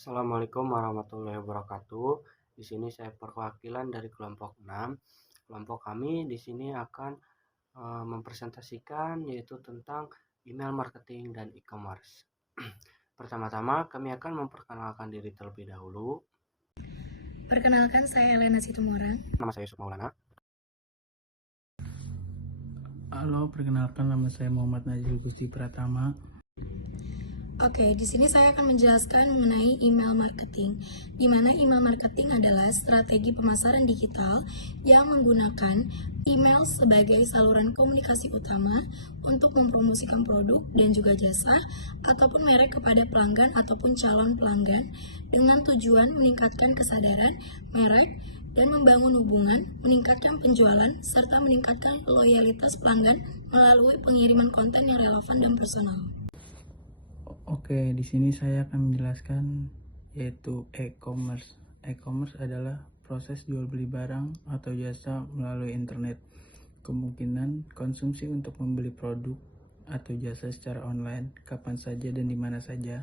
Assalamualaikum warahmatullahi wabarakatuh. Di sini saya perwakilan dari kelompok 6. Kelompok kami di sini akan mempresentasikan yaitu tentang email marketing dan e-commerce. Pertama-tama kami akan memperkenalkan diri terlebih dahulu. Perkenalkan, saya Elena Situmorang. Nama saya Yusuf Maulana. Halo, perkenalkan nama saya Muhammad Najib Gusti Pratama. Oke, di sini saya akan menjelaskan mengenai email marketing, di mana email marketing adalah strategi pemasaran digital yang menggunakan email sebagai saluran komunikasi utama untuk mempromosikan produk dan juga jasa ataupun merek kepada pelanggan ataupun calon pelanggan dengan tujuan meningkatkan kesadaran merek dan membangun hubungan, meningkatkan penjualan, serta meningkatkan loyalitas pelanggan melalui pengiriman konten yang relevan dan personal. Oke, di sini saya akan menjelaskan yaitu e-commerce. E-commerce adalah proses jual beli barang atau jasa melalui internet. Kemungkinan konsumsi untuk membeli produk atau jasa secara online kapan saja dan di mana saja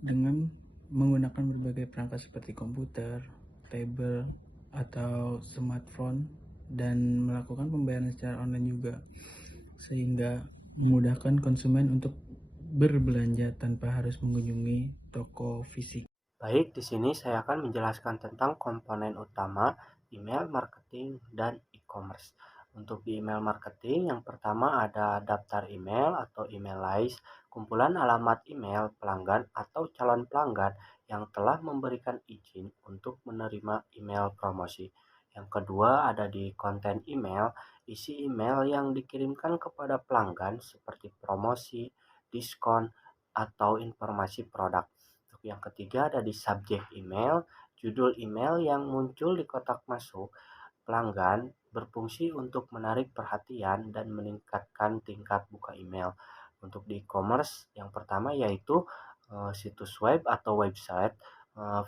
dengan menggunakan berbagai perangkat seperti komputer, tablet, atau smartphone dan melakukan pembayaran secara online juga, sehingga memudahkan konsumen untuk berbelanja tanpa harus mengunjungi toko fisik. Baik, di sini saya akan menjelaskan tentang komponen utama email marketing dan e-commerce. Untuk di email marketing, yang pertama ada daftar email atau email list, kumpulan alamat email pelanggan atau calon pelanggan yang telah memberikan izin untuk menerima email promosi. Yang kedua ada di konten email, isi email yang dikirimkan kepada pelanggan seperti promosi, diskon, atau informasi produk. Yang ketiga ada di subjek email, judul email yang muncul di kotak masuk pelanggan berfungsi untuk menarik perhatian dan meningkatkan tingkat buka email. Untuk di e-commerce yang pertama yaitu situs web atau website,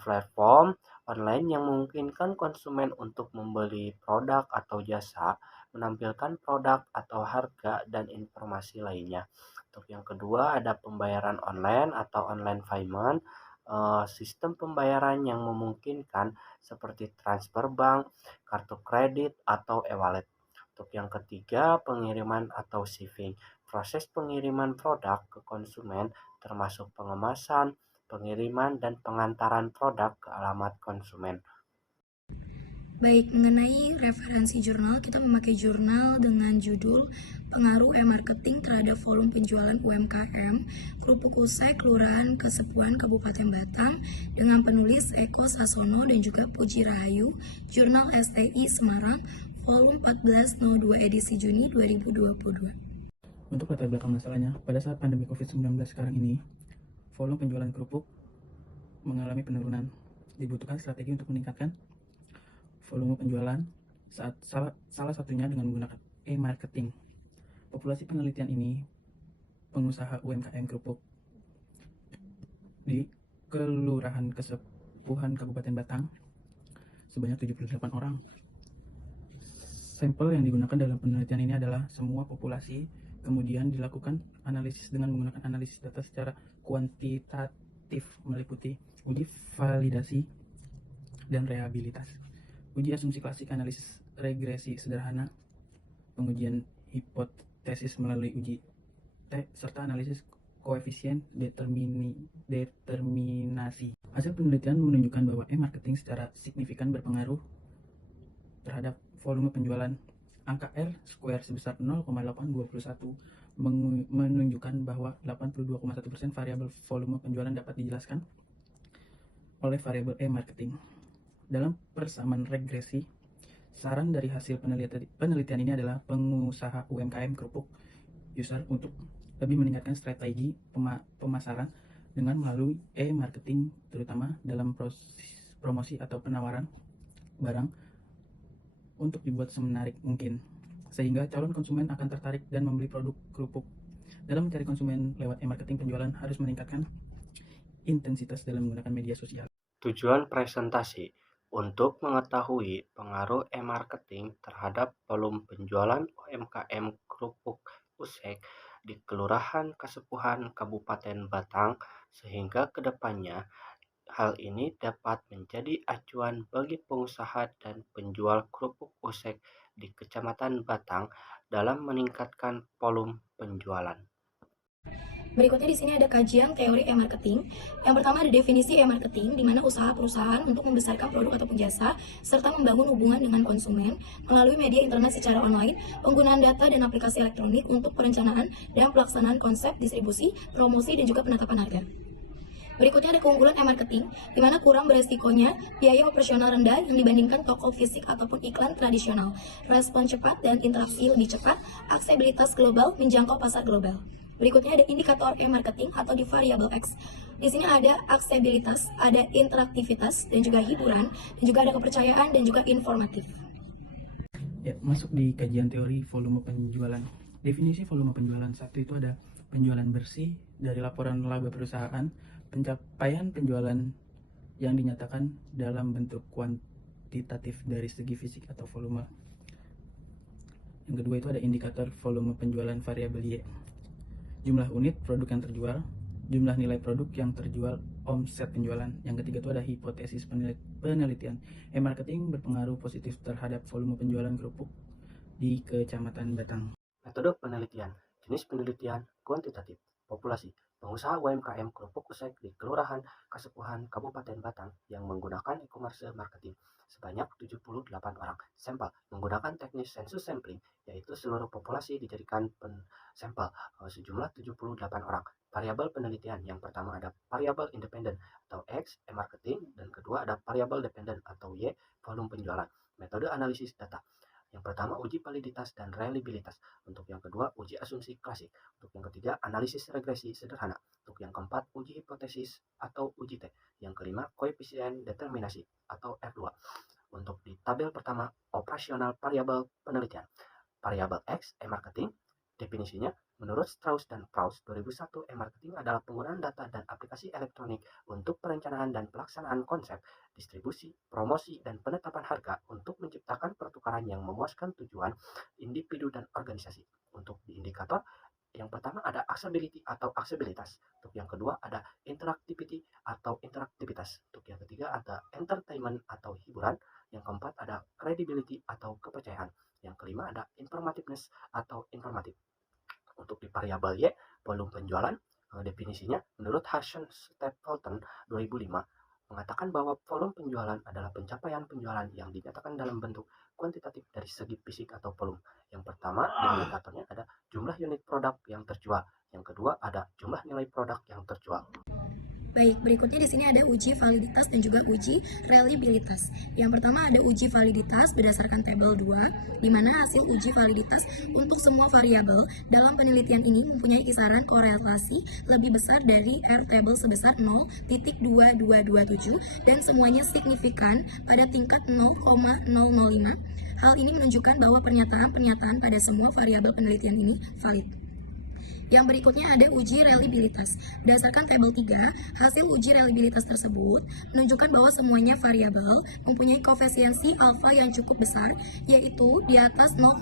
platform online yang memungkinkan konsumen untuk membeli produk atau jasa, menampilkan produk atau harga dan informasi lainnya. Untuk yang kedua ada pembayaran online atau online payment, sistem pembayaran yang memungkinkan seperti transfer bank, kartu kredit, atau e-wallet. Untuk yang ketiga, pengiriman atau shipping. Proses pengiriman produk ke konsumen termasuk pengemasan, pengiriman, dan pengantaran produk ke alamat konsumen. Baik, mengenai referensi jurnal, kita memakai jurnal dengan judul Pengaruh E-Marketing Terhadap Volume Penjualan UMKM, Kerupuk Usai, Kelurahan Kesepuhan, Kabupaten Batang, dengan penulis Eko Sasono dan juga Puji Rahayu, Jurnal STI Semarang, volume 1402 edisi Juni 2022. Untuk latar belakang masalahnya, pada saat pandemi COVID-19 sekarang ini, volume penjualan kerupuk mengalami penurunan. Dibutuhkan strategi untuk meningkatkan volume penjualan, salah satunya dengan menggunakan e-marketing. Populasi penelitian ini pengusaha UMKM kerupuk di Kelurahan Kesepuhan Kabupaten Batang sebanyak 78 orang. Sampel yang digunakan dalam penelitian ini adalah semua populasi, kemudian dilakukan analisis dengan menggunakan analisis data secara kuantitatif meliputi uji validasi dan rehabilitas, uji asumsi klasik, analisis regresi sederhana, pengujian hipotesis melalui uji T, serta analisis koefisien determinasi. Hasil penelitian menunjukkan bahwa e-marketing secara signifikan berpengaruh terhadap volume penjualan. Angka R square sebesar 0,821 menunjukkan bahwa 82,1% variabel volume penjualan dapat dijelaskan oleh variabel e-marketing. Dalam persamaan regresi, saran dari hasil penelitian ini adalah pengusaha UMKM kerupuk user untuk lebih meningkatkan strategi pemasaran dengan melalui e-marketing, terutama dalam proses promosi atau penawaran barang untuk dibuat semenarik mungkin, sehingga calon konsumen akan tertarik dan membeli produk kerupuk. Dalam mencari konsumen lewat e-marketing, penjualan harus meningkatkan intensitas dalam menggunakan media sosial. Tujuan presentasi untuk mengetahui pengaruh e-marketing terhadap volume penjualan UMKM kerupuk usek di Kelurahan Kesepuhan Kabupaten Batang, sehingga kedepannya Hal ini dapat menjadi acuan bagi pengusaha dan penjual kerupuk usek di Kecamatan Batang dalam meningkatkan volume penjualan. Berikutnya di sini ada kajian teori e-marketing. Yang pertama ada definisi e-marketing, di mana usaha perusahaan untuk membesarkan produk ataupun jasa, serta membangun hubungan dengan konsumen melalui media internet secara online, penggunaan data dan aplikasi elektronik untuk perencanaan dan pelaksanaan konsep distribusi, promosi, dan juga penetapan harga. Berikutnya ada keunggulan e-marketing, di mana kurang beresikonya biaya operasional rendah yang dibandingkan toko fisik ataupun iklan tradisional. Respon cepat dan interaksi lebih cepat, aksesibilitas global menjangkau pasar global. Berikutnya ada indikator e-marketing atau di variable X. Di sini ada aksesibilitas, ada interaktivitas, dan juga hiburan, dan juga ada kepercayaan dan juga informatif. Ya, masuk di kajian teori volume penjualan. Definisi volume penjualan satu itu ada penjualan bersih dari laporan laba perusahaan, pencapaian penjualan yang dinyatakan dalam bentuk kuantitatif dari segi fisik atau volume. Yang kedua itu ada indikator volume penjualan variabel Y. Jumlah unit produk yang terjual, jumlah nilai produk yang terjual, omset penjualan. Yang ketiga itu ada hipotesis penelitian. E-marketing berpengaruh positif terhadap volume penjualan kerupuk di Kecamatan Batang. Metode penelitian, jenis penelitian kuantitatif, populasi, pengusaha UMKM kerupuk usek di Kelurahan Kasepuhan Kabupaten Batang yang menggunakan e-commerce marketing sebanyak 78 orang. Sampel menggunakan teknis sensus sampling, yaitu seluruh populasi dijadikan sampel sejumlah 78 orang. Variabel penelitian yang pertama ada variabel independen atau X, e-marketing, dan kedua ada variabel dependen atau Y, volume penjualan. Metode analisis data. Yang pertama uji validitas dan reliabilitas. Untuk yang kedua uji asumsi klasik. Untuk yang ketiga analisis regresi sederhana. Untuk yang keempat uji hipotesis atau uji T. Yang kelima koefisien determinasi atau R2. Untuk di tabel pertama operasional variabel penelitian. Variabel X e-marketing. Definisinya, menurut Strauss dan Prous 2001, e-marketing adalah penggunaan data dan aplikasi elektronik untuk perencanaan dan pelaksanaan konsep, distribusi, promosi, dan penetapan harga untuk menciptakan pertukaran yang memuaskan tujuan individu dan organisasi. Untuk di indikator, yang pertama ada accessibility atau aksesibilitas. Untuk yang kedua ada interactivity atau interaktivitas. Untuk yang ketiga ada entertainment atau hiburan. Yang keempat ada credibility atau kepercayaan. Yang kelima ada informativeness atau informatif. Untuk di variabel Y, volume penjualan, definisinya menurut Harshon Stapleton 2005 mengatakan bahwa volume penjualan adalah pencapaian penjualan yang dinyatakan dalam bentuk kuantitatif dari segi fisik atau volume. Yang pertama, indikatornya ada jumlah unit produk yang terjual. Yang kedua, ada jumlah nilai produk yang terjual. Baik, berikutnya di sini ada uji validitas dan juga uji reliabilitas. Yang pertama ada uji validitas berdasarkan tabel 2, di mana hasil uji validitas untuk semua variabel dalam penelitian ini mempunyai kisaran korelasi lebih besar dari R-table sebesar 0.2227 dan semuanya signifikan pada tingkat 0,005. Hal ini menunjukkan bahwa pernyataan-pernyataan pada semua variabel penelitian ini valid. Yang berikutnya ada uji reliabilitas. Berdasarkan tabel 3, hasil uji reliabilitas tersebut menunjukkan bahwa semuanya variabel mempunyai koefisiensi alfa yang cukup besar, yaitu di atas 0,6,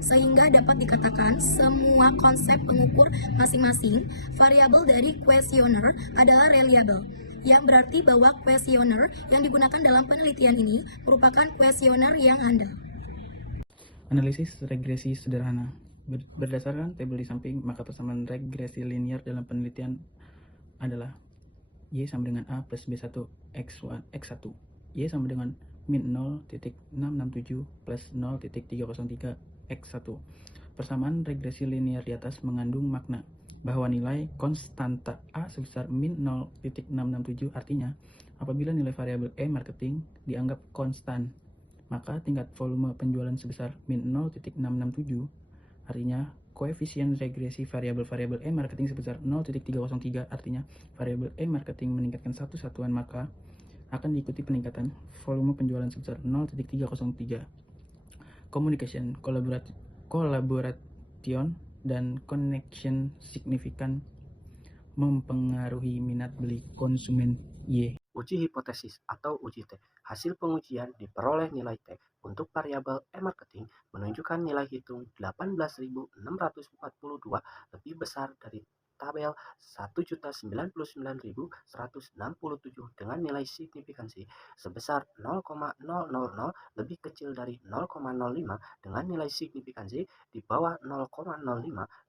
sehingga dapat dikatakan semua konsep pengukur masing-masing variabel dari kuesioner adalah reliable, yang berarti bahwa kuesioner yang digunakan dalam penelitian ini merupakan kuesioner yang handal. Analisis regresi sederhana. Berdasarkan tabel di samping, maka persamaan regresi linear dalam penelitian adalah Y sama dengan A plus B1 X1, Y sama dengan min 0.667 plus 0.303 X1. Persamaan regresi linear di atas mengandung makna bahwa nilai konstanta A sebesar min 0.667, artinya apabila nilai variabel e-marketing dianggap konstan, maka tingkat volume penjualan sebesar min 0.667, artinya koefisien regresi variabel-variabel e-marketing sebesar 0.303, artinya variabel e-marketing meningkatkan satu satuan, maka akan diikuti peningkatan volume penjualan sebesar 0.303. Communication, collaboration, dan connection signifikan mempengaruhi minat beli konsumen Y. Uji hipotesis atau uji T. Hasil pengujian diperoleh nilai T untuk variabel e-marketing menunjukkan nilai hitung 18.642 lebih besar dari tabel 1.099.167 dengan nilai signifikansi sebesar 0,000 lebih kecil dari 0,05 dengan nilai signifikansi di bawah 0,05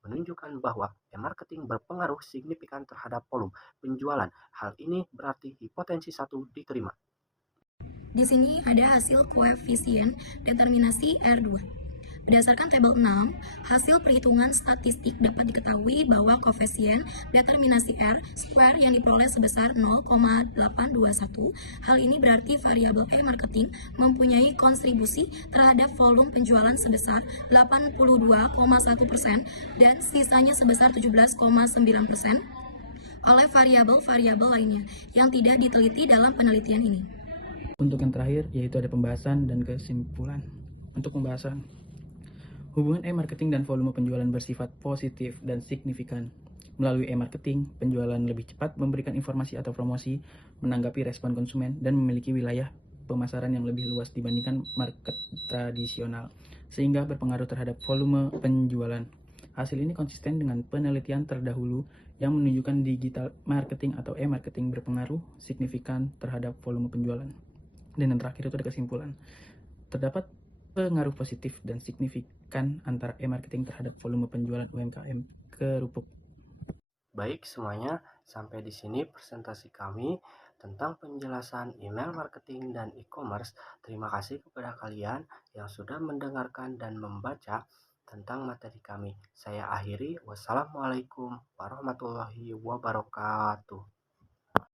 menunjukkan bahwa e-marketing berpengaruh signifikan terhadap volume penjualan. Hal ini berarti hipotensi 1 diterima. Di sini ada hasil koefisien determinasi R2. Berdasarkan tabel 6, hasil perhitungan statistik dapat diketahui bahwa koefisien determinasi R square yang diperoleh sebesar 0,821. Hal ini berarti variabel e-marketing mempunyai kontribusi terhadap volume penjualan sebesar 82,1% dan sisanya sebesar 17,9% oleh variabel-variabel lainnya yang tidak diteliti dalam penelitian ini. Untuk yang terakhir, yaitu ada pembahasan dan kesimpulan. Untuk pembahasan, hubungan e-marketing dan volume penjualan bersifat positif dan signifikan. Melalui e-marketing, penjualan lebih cepat memberikan informasi atau promosi, menanggapi respon konsumen, dan memiliki wilayah pemasaran yang lebih luas dibandingkan market tradisional, sehingga berpengaruh terhadap volume penjualan. Hasil ini konsisten dengan penelitian terdahulu yang menunjukkan digital marketing atau e-marketing berpengaruh signifikan terhadap volume penjualan. Dan yang terakhir itu ada kesimpulan. Terdapat pengaruh positif dan signifikan antara e-marketing terhadap volume penjualan UMKM kerupuk. Baik semuanya, sampai di sini presentasi kami tentang penjelasan email marketing dan e-commerce. Terima kasih kepada kalian yang sudah mendengarkan dan membaca tentang materi kami. Saya akhiri, wassalamualaikum warahmatullahi wabarakatuh.